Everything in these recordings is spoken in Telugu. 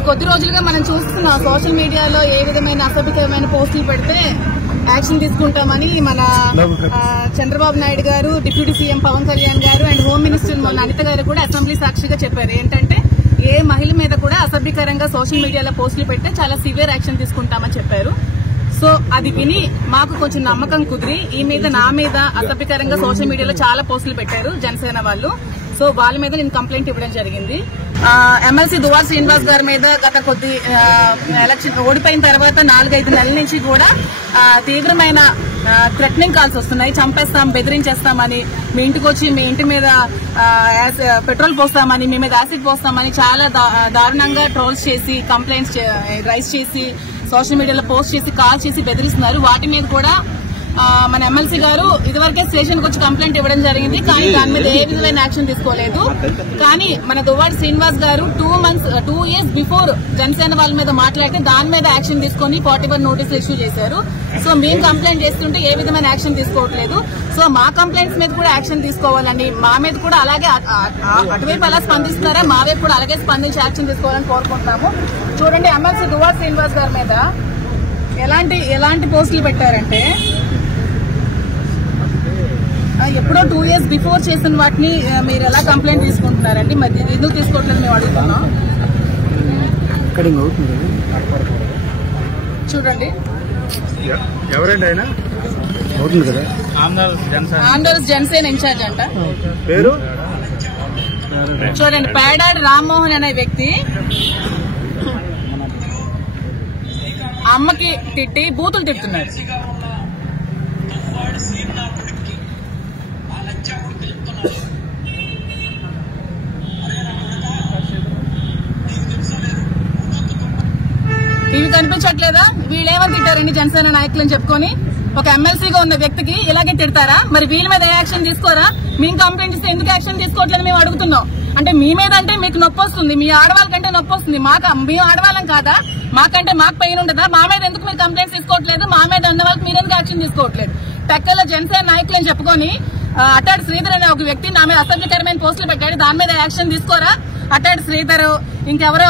గత కొద్ది రోజులుగా మనం చూస్తున్నాం సోషల్ మీడియాలో ఏ విధమైన అసభ్యకరమైన పోస్టులు పెడితే యాక్షన్ తీసుకుంటామని మన చంద్రబాబు నాయుడు గారు, డిప్యూటీ సీఎం పవన్ కళ్యాణ్ గారు అండ్ హోమ్ మినిస్టర్ మన అనిత గారు కూడా అసెంబ్లీ సాక్షిగా చెప్పారు. ఏంటంటే ఏ మహిళ మీద కూడా అసభ్యకరంగా సోషల్ మీడియాలో పోస్టులు పెడితే చాలా సివియర్ యాక్షన్ తీసుకుంటామని చెప్పారు. సో అది విని మాకు కొంచెం నమ్మకం కుదిరి ఈ మీద నా మీద అసభ్యకరంగా సోషల్ మీడియాలో చాలా పోస్టులు పెట్టారు జనసేన వాళ్ళు. సో వాళ్ళ మీద నేను కంప్లైంట్ ఇవ్వడం జరిగింది. ఎమ్మెల్సీ దువ్వాడ శ్రీనివాస్ గారి మీద గత కొద్ది ఎలక్షన్ ఓడిపోయిన తర్వాత 4-5 నెలల నుంచి కూడా తీవ్రమైన థ్రెటనింగ్ కాల్స్ వస్తున్నాయి. చంపేస్తాం, బెదిరించేస్తామని, మీ ఇంటికి వచ్చి మీ ఇంటి మీద పెట్రోల్ పోస్తామని, మీ మీద యాసిడ్ పోస్తామని చాలా దారుణంగా ట్రోల్స్ చేసి కంప్లైంట్స్ రైజ్ చేసి సోషల్ మీడియాలో పోస్ట్ చేసి కాల్ చేసి బెదిరిస్తున్నారు. వాటి మీద కూడా మన ఎమ్మెల్సీ గారు ఇదివరకే స్టేషన్ కు వచ్చి కంప్లైంట్ ఇవ్వడం జరిగింది. కానీ దాని మీద ఏ విధమైన యాక్షన్ తీసుకోలేదు. కానీ మన దువ్వాడ శ్రీనివాస్ గారు 2 years బిఫోర్ జనసేన వాళ్ళ మీద మాట్లాడితే దాని మీద యాక్షన్ తీసుకుని 41 నోటీసులు ఇష్యూ చేశారు. సో మేము కంప్లైంట్ చేస్తుంటే ఏ విధమైన యాక్షన్ తీసుకోవట్లేదు. సో మా కంప్లైంట్స్ మీద కూడా యాక్షన్ తీసుకోవాలని, మా మీద కూడా అలాగే అటువైపు అలా స్పందిస్తున్నారా, మా వైపు కూడా అలాగే స్పందించి యాక్షన్ తీసుకోవాలని కోరుకుంటున్నాము. చూడండి, ఎమ్మెల్సీ దువ్వాడ శ్రీనివాస్ గారి మీద ఎలాంటి పోస్టులు పెట్టారంటే ఎప్పుడో 2 years బిఫోర్ చేసిన వాటిని మీరు ఎలా కంప్లైంట్ తీసుకుంటున్నారండి? మరి ఎందుకు తీసుకోవట్లేదు మేము అడుగుతున్నాం. చూడండి, ఎవరండి ఆయన? ఆంధ్రప్రదేశ్ జనసేన ఇన్ఛార్జ్ అంట. పేరు చూడండి, పేడాడి రామ్మోహన్ అనే వ్యక్తి అమ్మకి తిట్టి బూతులు తిడుతున్నారు. ఇవి కనిపించట్లేదా? వీళ్ళేమని తిట్టారండి జనసేన నాయకులని చెప్పుకొని? ఒక ఎమ్మెల్సీగా ఉన్న వ్యక్తికి ఇలాగే తిడతారా? మరి వీళ్ళ మీద ఏ యాక్షన్ తీసుకోరా? మేము కంప్లైంట్ ఇస్తే ఎందుకు యాక్షన్ తీసుకోవట్లేదు మేము అడుగుతున్నాం. అంటే మీ మీద అంటే మీకు నొప్పి వస్తుంది, మీ ఆడవాళ్ళ కంటే నొప్పి వస్తుంది. మేము ఆడవాళ్ళం కాదా? మాకంటే మాకు పెయిన్ ఉండదా? మా మీద ఎందుకు మీరు కంప్లైంట్స్ తీసుకోవట్లేదు? మా మీద ఉన్న వాళ్ళకి మీరు ఎందుకు యాక్షన్ తీసుకోవట్లేదు? టెక్కల్లో జనసేన నాయకులు అని చెప్పుకొని అట్టాడు శ్రీధర్ అనే ఒక వ్యక్తి నా మీద అసభ్యకరమైన పోస్టులు పెట్టాడు. దాని మీద యాక్షన్ తీసుకోరా? అట్టాడు శ్రీధర్, ఇంకెవరో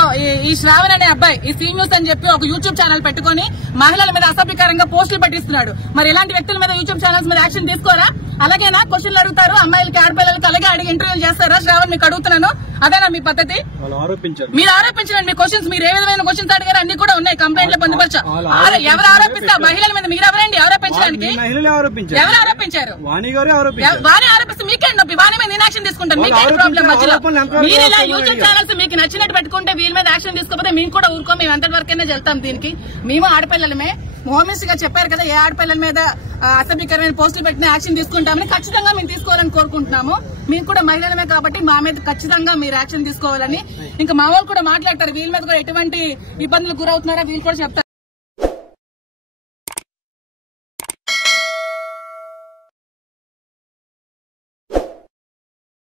ఈ శ్రావణ్ అనే అబ్బాయి ఈ సీ న్యూస్ అని చెప్పి ఒక యూట్యూబ్ ఛానల్ పెట్టుకుని మహిళల మీద అసభ్యకరంగా పోస్టులు పెట్టిస్తున్నాడు. మరి ఇలాంటి వ్యక్తుల మీద యూట్యూబ్ ఛానల్స్ మీద యాక్షన్ తీసుకోరా? అలాగేనా క్వశ్చన్లు అడుగుతారు అమ్మాయిలకి, ఆడపిల్లలకి అలాగే అడిగి ఇంటర్వ్యూలు చేస్తారా? శ్రావణ్, మీకు అడుగుతున్నాను, అదేనా మీ పద్ధతి? మీరు ఆరోపించండి మీ క్వశ్చన్స్. మీరు ఏ విధమైన క్వశ్చన్స్ అడిగారు అన్ని కూడా ఉన్నాయి కంప్లైంట్ లో పొందుపరచా. ఎవరు ఆరోపిస్తారు? మహిళల మీద మీరు ఎవరండి ఆరోపించడానికి? ఎవరు ఆరోపించారు? వాణి ఆరోపిస్తే మీకేంటి నొప్పి? వాణి మీద నేను యాక్షన్ తీసుకుంటాను, మీకేంటి ప్రాబ్లం? మధ్యలో మీరు ఇలా యూట్యూబ్ ఛానల్స్ మీకు నచ్చినట్టు పెట్టుకుంటే వీళ్ళ మీద యాక్షన్ తీసుకోకపోతే మేము కూడా ఊరుకో, మేము ఎంతవరకైనా వెళ్తాం. దీనికి మేము ఆడపిల్లలమే. హోమ్ మినిస్టర్ గా చెప్పారు కదా, ఏ ఆడపిల్లల మీద అసభ్యకరమైన పోస్టులు పెట్టిన యాక్షన్ తీసుకుంటామని. ఖచ్చితంగా మేము తీసుకోవాలని కోరుకుంటున్నాము. మేము కూడా మహిళలమే కాబట్టి మా మీద ఖచ్చితంగా మీరు యాక్షన్ తీసుకోవాలని. ఇంకా మా వాళ్ళు కూడా మాట్లాడతారు, వీళ్ళ మీద కూడా ఎటువంటి ఇబ్బందులు గురవుతున్నారో వీళ్ళు కూడా చెప్తారు.